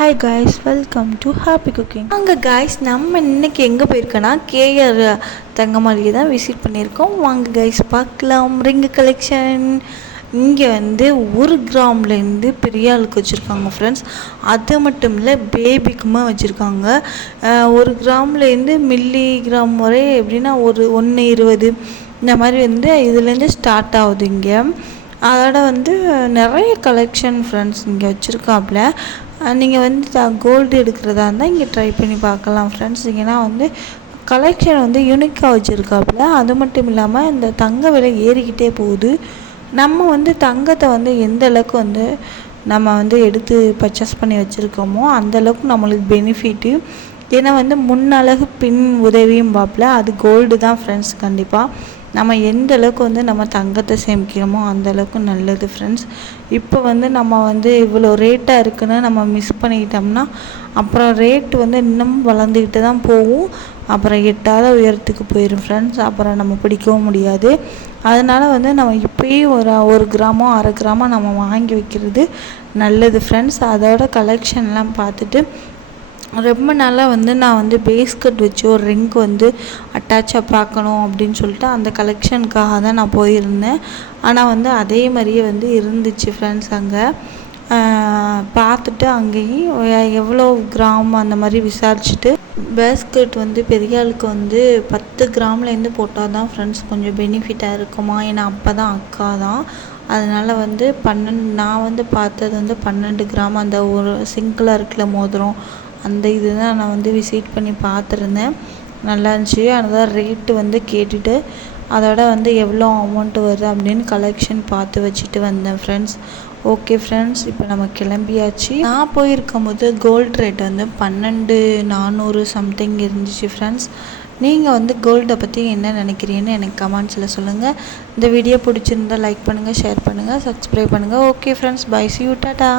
Hi guys welcome to happy cooking வாங்க guys நம்ம இன்னைக்கு எங்கே போயிருக்கோன்னா கேஆர் தங்கமளிகை தான் விசிட் பண்ணியிருக்கோம். வாங்க காய்ஸ் பார்க்கலாம். ரிங்கு கலெக்ஷன் இங்கே வந்து ஒரு கிராம்லேருந்து பெரிய ஆளுக்கு வச்சுருக்காங்க ஃப்ரெண்ட்ஸ் அது மட்டும் இல்லை பேபிக்குமே வச்சுருக்காங்க. ஒரு கிராம்லேருந்து மில்லி கிராம் வரை எப்படின்னா ஒரு ஒன்று இருபது. இந்த மாதிரி வந்து இதுலேருந்து ஸ்டார்ட் ஆகுது இங்கே. அதோட வந்து நிறைய கலெக்ஷன் ஃப்ரெண்ட்ஸ் இங்கே வச்சுருக்காப்புல நீங்கள் வந்து த கோல்டு எடுக்கிறதா இருந்தால் இங்கே ட்ரை பண்ணி பார்க்கலாம் ஃப்ரெண்ட்ஸ் ஏன்னா வந்து கலெக்ஷன் வந்து யூனிக்காக வச்சுருக்காப்புல அது மட்டும் இல்லாமல் இந்த தங்க விலை ஏறிக்கிட்டே போகுது. நம்ம வந்து தங்கத்தை வந்து எந்த அளவுக்கு வந்து நம்ம வந்து எடுத்து பர்ச்சேஸ் பண்ணி வச்சுருக்கோமோ அந்தளவுக்கு நம்மளுக்கு பெனிஃபிட்டு ஏன்னா வந்து முன்னழகு பின் உதவியும் பார்ப்பல. அது கோல்டு தான் ஃப்ரெண்ட்ஸ் கண்டிப்பாக நம்ம எந்த அளவுக்கு வந்து நம்ம தங்கத்தை சேமிக்கிறோமோ அந்த அளவுக்கு நல்லது ஃப்ரெண்ட்ஸ் இப்போ வந்து நம்ம வந்து இவ்வளோ ரேட்டாக இருக்குன்னு நம்ம மிஸ் பண்ணிக்கிட்டோம்னா அப்புறம் ரேட் வந்து இன்னும் வளர்ந்துக்கிட்டு தான் போகும். அப்புறம் எட்டாத உயரத்துக்கு போயிடும் ஃப்ரெண்ட்ஸ் அப்புறம் நம்ம பிடிக்கவும் முடியாது. அதனால் வந்து நம்ம இப்போயே ஒரு ஒரு கிராமோ அரை கிராமோ நம்ம வாங்கி வைக்கிறது நல்லது ஃப்ரெண்ட்ஸ் அதோட கலெக்ஷன்லாம் பார்த்துட்டு ரொம்ப நாளாக வந்து நான் வந்து பேஸ்கட் வச்சு ஒரு ரிங்க் வந்து அட்டாச்சாக பார்க்கணும் அப்படின்னு சொல்லிட்டு அந்த கலெக்ஷனுக்காக தான் நான் போயிருந்தேன். ஆனால் வந்து அதே மாதிரியே வந்து இருந்துச்சு ஃப்ரெண்ட்ஸ் அங்கே. பார்த்துட்டு அங்கேயும் எவ்வளோ கிராம் அந்த மாதிரி விசாரிச்சுட்டு பேஸ்கட் வந்து பெரிய ஆளுக்கு வந்து பத்து கிராம்லேருந்து போட்டால் தான் ஃப்ரெண்ட்ஸ் கொஞ்சம் பெனிஃபிட்டாக இருக்குமா? ஏன்னா அப்போ தான் அக்கா தான். அதனால் வந்து பன்னெண்டு நான் வந்து பார்த்தது வந்து பன்னெண்டு கிராம் அந்த ஒரு சிங்கிளாக இருக்குல்ல மோதிரம். அந்த இது தான் நான் வந்து விசிட் பண்ணி பார்த்துருந்தேன். நல்லா இருந்துச்சு ஆனால் ரேட்டு வந்து கேட்டுட்டு அதோட வந்து எவ்வளோ அமௌண்ட்டு வருது அப்படின்னு கலெக்ஷன் பார்த்து வச்சுட்டு வந்தேன் ஃப்ரெண்ட்ஸ் ஓகே ஃப்ரெண்ட்ஸ் இப்போ நம்ம கிளம்பியாச்சு. நான் போயிருக்கும் போது கோல்டு ரேட் வந்து பன்னெண்டு நானூறு சம்திங் இருந்துச்சு ஃப்ரெண்ட்ஸ் நீங்கள் வந்து கோல்டை பற்றி என்ன நினைக்கிறீங்கன்னு எனக்கு கமெண்ட்ஸில் சொல்லுங்கள் இந்த வீடியோ பிடிச்சிருந்தா லைக் பண்ணுங்கள் ஷேர் பண்ணுங்கள் சப்ஸ்கிரைப் பண்ணுங்கள் okay friends bye see you tata